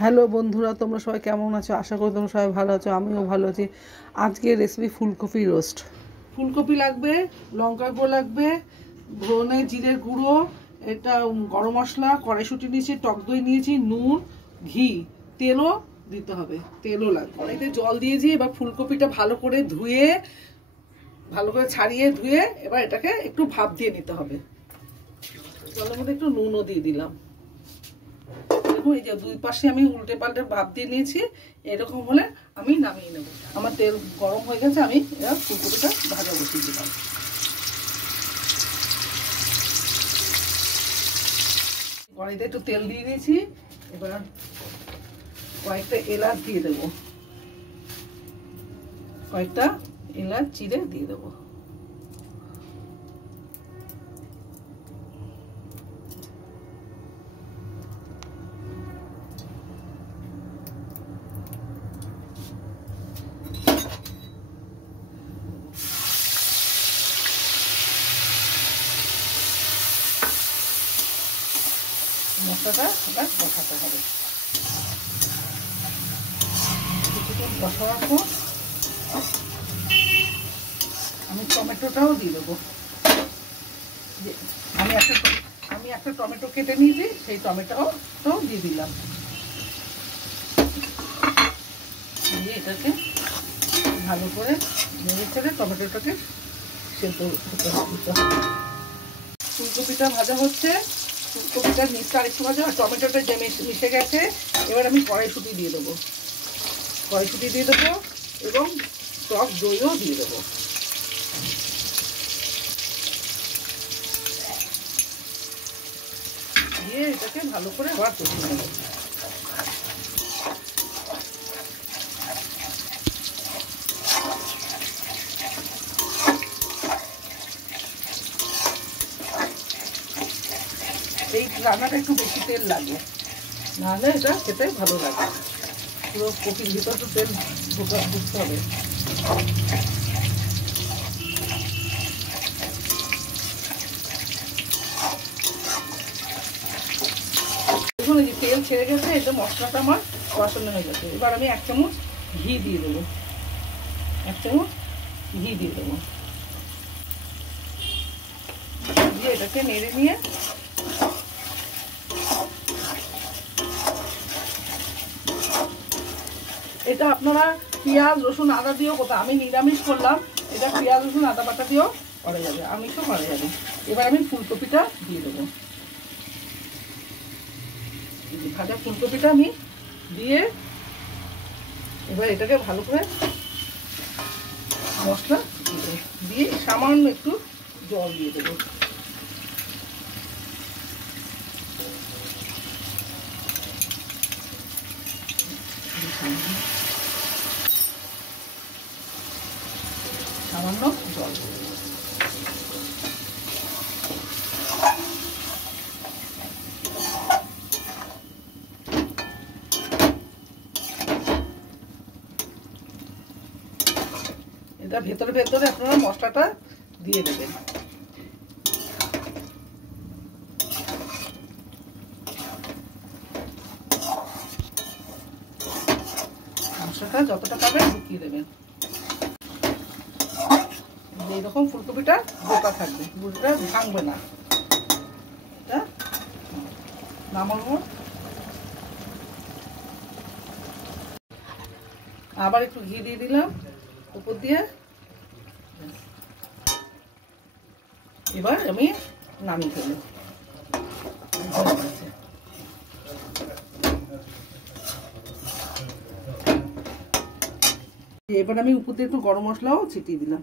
Hello বন্ধুরা, তোমরা সবাই কেমন আছো? আশা করি তোমরা সবাই ভালো আছো, আমিও ভালো আছি। আজকে রেসিপি ফুলকপি রোস্ট। ফুলকপি লাগবে, লঙ্কার গুঁড়ো লাগবে, ধনে জিরের গুঁড়ো, এটা গরম মশলা, কড়াইশুঁটি নিয়েছি, টক দই নিয়েছি, নুন, ঘি, তেলও দিতে হবে, তেলও লাগবে। কড়াইতে জল দিয়েছি, এবার ফুলকপিটা ভালো করে ধুয়ে, ভালো করে ছাড়িয়ে ধুয়ে এবার এটাকে একটু ভাপ দিয়ে নিতে হবে। জলের মধ্যে একটু নুনও দিয়ে দিলাম। এই যে দুই পাশে আমি উল্টে পাল্টে ভাপ দিয়ে নিয়েছি, এরকম হলে আমি নামিয়ে নেব। আমার তেল গরম হয়ে গেছে, আমি এবার ফুলকপিটা ভাজা বসিয়ে দিলাম। কড়াইতে একটু তেল দিয়ে দিয়েছি, এবার কয়েকটা এলাচ দিয়ে দেবো, কয়েকটা এলাচ চিড়ে দিয়ে দেবো। মশলাটা এবার বসাতে হবে। কিছুক্ষণ বসাবার পর আমি টমেটোটাও দিয়ে দেবো। আমি একটা টমেটো কেটে নিয়েছি, সেই টমেটোটাও দিয়ে দিলাম। দিয়ে এটাকে ভালো করে নেড়ে ছেড়ে টমেটোটাকে সেদ্ধ দিতে হবে। ফুলকপিটা ভাজা হচ্ছে, ফুলকপিটার নিচটা আরেকটু ভাজা, আর টমেটোটা যে মিশে গেছে। এবার আমি কড়াইশুঁটি দিয়ে দেবো, এবং টক দইও দিয়ে দেবো। দিয়ে এটাকে ভালো করে আবার কষিয়ে নেব। এই রান্নাটা একটু বেশি তেল লাগে, নাহলে এটা খেতে ভালো লাগে। পুরো কপির ভিতর তো তেল ঢুকতে হবে। দেখুন, এই যে তেল ছেড়ে গেছে, এটা মশলাটা আমার কষানো হয়ে গেছে। এবার আমি 1 চামচ ঘি দিয়ে দেবো, 1 চামচ ঘি দিয়ে দেবো। দিয়ে এটাকে নেড়ে নিয়ে এটা আপনারা পেঁয়াজ রসুন আদা দিয়েও কোথাও, আমি নিরামিষ করলাম, এটা পেঁয়াজ রসুন আদা বাটা দিয়েও করা যাবে, আমিষও করা যাবে। এবার আমি ফুলকপিটা দিয়ে দেবো। ভাজা ফুলকপিটা আমি দিয়ে এবার এটাকে ভালো করে মশলা দিয়ে সামান্য একটু জল দিয়ে দেবো। সামান্য জল এটা ভেতরে ভেতরে আপনারা মশলাটা দিয়ে দেবেন। মশলাটা যতটা পাবেন ঢুকিয়ে দেবেন। এইরকম ফুলকপিটা বোকা থাকবে, বুড়িটা ভাঙবে না। এটা নামাবো, আবার একটু ঘি দিয়ে দিলাম উপর দিয়ে। এবার আমি নামিয়ে ফেলবো। এবার আমি উপর দিয়ে একটু গরম মশলাও ছিটিয়ে দিলাম।